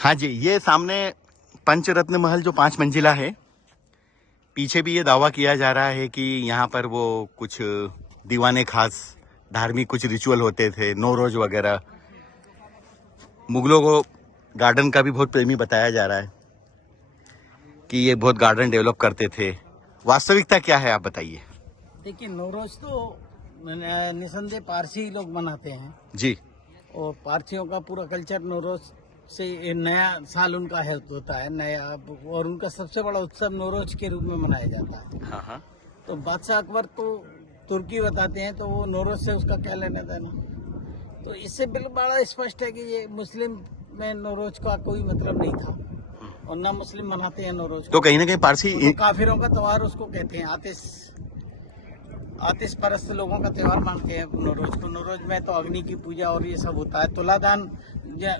हाँ जी, ये सामने पंचरत्न महल जो 5 मंजिला है, पीछे भी ये दावा किया जा रहा है कि यहाँ पर वो कुछ दीवाने खास धार्मिक कुछ रिचुअल होते थे, नौरोज वगैरह। मुगलों को गार्डन का भी बहुत प्रेमी बताया जा रहा है कि ये बहुत गार्डन डेवलप करते थे। वास्तविकता क्या है, आप बताइए। देखिए, नौरोज तो निसंदेह पारसी लोग मनाते हैं जी। और पारसियों का पूरा कल्चर नौरोज से ये नया साल उनका है, होता है नया, और उनका सबसे बड़ा उत्सव नौरोज के रूप में मनाया जाता है। हाँ हाँ। तो बादशाह अकबर तो तुर्की बताते हैं, तो वो नौरोज से उसका क्या लेना देना। तो इससे बिल्कुल बड़ा स्पष्ट है कि ये मुस्लिम में नौरोज का कोई मतलब नहीं था और ना मुस्लिम मनाते हैं नौरोज को। तो कहीं ना कहीं पारसी तो काफिरों का त्योहार उसको कहते हैं। आतिश परस्त लोगों का त्योहार मानते हैं नौरोज को। नौरोज में तो अग्नि की पूजा और ये सब होता है। तुलादान,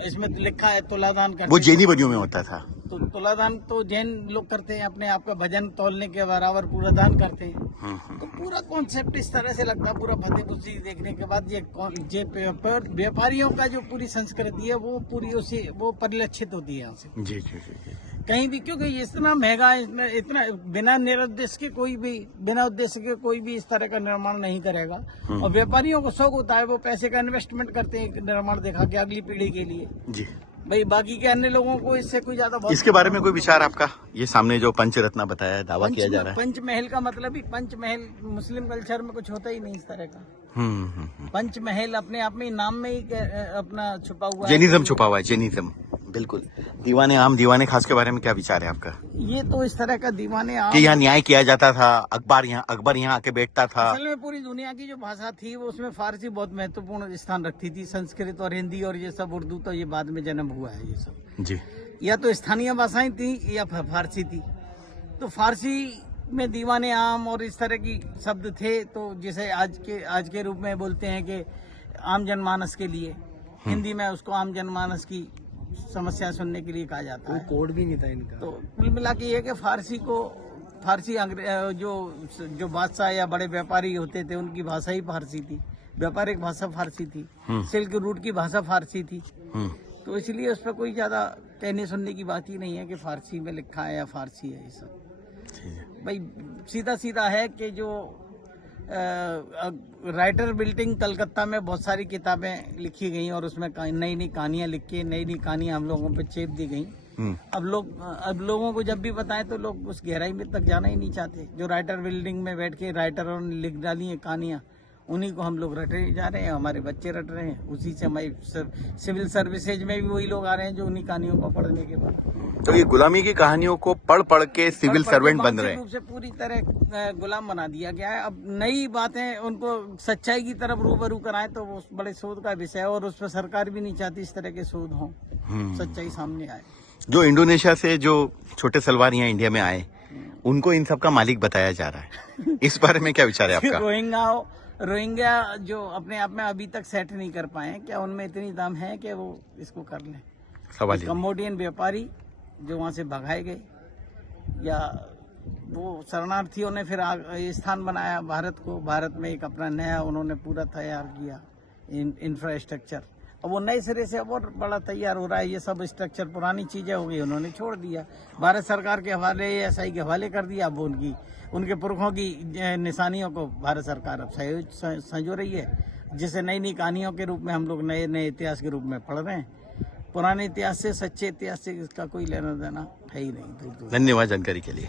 इसमें लिखा है तुलादान करते, वो जैनी बनियों में होता था। तो तुलादान तो जैन लोग करते हैं, अपने आप का भजन तोलने के बराबर पूरा दान करते हैं। तो पूरा कॉन्सेप्ट इस तरह से लगता है। पूरा फतेहपुर सीकरी देखने के बाद ये व्यापारियों का जो पूरी संस्कृति है वो पूरी उसी वो परिलक्षित होती है यहाँ से। जी जी जी। कहीं भी, क्योंकि इतना महंगा, इतना बिना निरुद्देश्य के कोई भी इस तरह का निर्माण नहीं करेगा। और व्यापारियों को शौक होता है, वो पैसे का इन्वेस्टमेंट करते हैं निर्माण दिखा के अगली पीढ़ी के लिए। जी भाई, बाकी के अन्य लोगों को इससे कोई ज्यादा इसके बारे में कोई विचार आपका? ये सामने जो पंचरत्न बताया है, दावा किया जा रहा है। पंचमहल का मतलब ही, पंचमहल मुस्लिम कल्चर में कुछ होता ही नहीं इस तरह का। पंचमहल अपने आप में नाम में ही अपना छुपा हुआ है। जैनिज्म छुपा हुआ है, जैनिज्म। बिल्कुल। दीवाने आम, दीवाने खास के बारे में क्या विचार है आपका? ये तो इस तरह का दीवाने आम कि यहाँ न्याय किया जाता था, अकबर यहाँ आके बैठता था। असल में पूरी दुनिया की जो भाषा थी वो उसमें फारसी बहुत महत्वपूर्ण स्थान रखती थी। संस्कृत और हिंदी और ये सब, उर्दू तो ये बाद में जन्म हुआ है ये सब। जी। या तो स्थानीय भाषाएं थी या फारसी थी। तो फारसी में दीवाने आम और इस तरह की शब्द थे, तो जैसे आज के रूप में बोलते हैं कि आम जनमानस के लिए, हिंदी में उसको आम जनमानस की समस्या सुनने के लिए कहा जाता है। कोड भी नहीं था इनका। तो कुल मिला के ये कि फारसी जो बादशाह या बड़े व्यापारी होते थे उनकी भाषा ही फारसी थी, व्यापारिक भाषा फारसी थी, सिल्क रूट की भाषा फारसी थी। तो इसलिए उस पर कोई ज्यादा कहने सुनने की बात ही नहीं है कि फारसी में लिखा है या फारसी है। ये सब भाई सीधा सीधा है कि जो राइटर बिल्डिंग कलकत्ता में बहुत सारी किताबें लिखी गई और उसमें नई नई कहानियां लिख के नई नई कहानियां हम लोगों पे चेप दी गई। अब लोगों को जब भी बताएं तो लोग उस गहराई में तक जाना ही नहीं चाहते। जो राइटर बिल्डिंग में बैठ के राइटरों ने लिख डाली है कहानियां, उन्हीं को हम लोग रटे जा रहे हैं, हमारे बच्चे रट रहे हैं। उसी से हमारी सिविल सर्विसेज में भी वही लोग आ रहे हैं जो उन्हीं कहानियों को पढ़ने के बाद, तो ये गुलामी की कहानियों को पढ़ के सिविल सर्वेंट बन रहे हैं। रूप से पूरी तरह गुलाम बना दिया गया है। अब नई बातें उनको सच्चाई की तरफ रूबरू कराएं तो वो बड़े शोध का विषय है और उस पर सरकार भी नहीं चाहती इस तरह के शोध हों, सच्चाई सामने आए। जो इंडोनेशिया से जो छोटे सलवार यहाँ इंडिया में आए, उनको इन सब का मालिक बताया जा रहा है। इस बारे में क्या विचार है आपका? रोहिंग्या जो अपने आप में अभी तक सेट नहीं कर पाए, क्या उनमें इतनी दम है कि वो इसको कर लें? सवाल कम्बोडियन व्यापारी जो वहां से भगाए गए, या वो शरणार्थियों ने फिर स्थान बनाया भारत को। भारत में एक अपना नया उन्होंने पूरा तैयार किया इंफ्रास्ट्रक्चर। अब वो नए सिरे से और बड़ा तैयार हो रहा है। ये सब स्ट्रक्चर पुरानी चीजें हो गई, उन्होंने छोड़ दिया, भारत सरकार के हवाले, एसआई के हवाले कर दिया। अब उनके पुरखों की निशानियों को भारत सरकार अब संजो रही है, जिसे नई नई कहानियों के रूप में हम लोग नए नए इतिहास के रूप में पढ़ रहे हैं। पुराने इतिहास से, सच्चे इतिहास से इसका कोई लेना देना है ही नहीं। धन्यवाद जानकारी के लिए।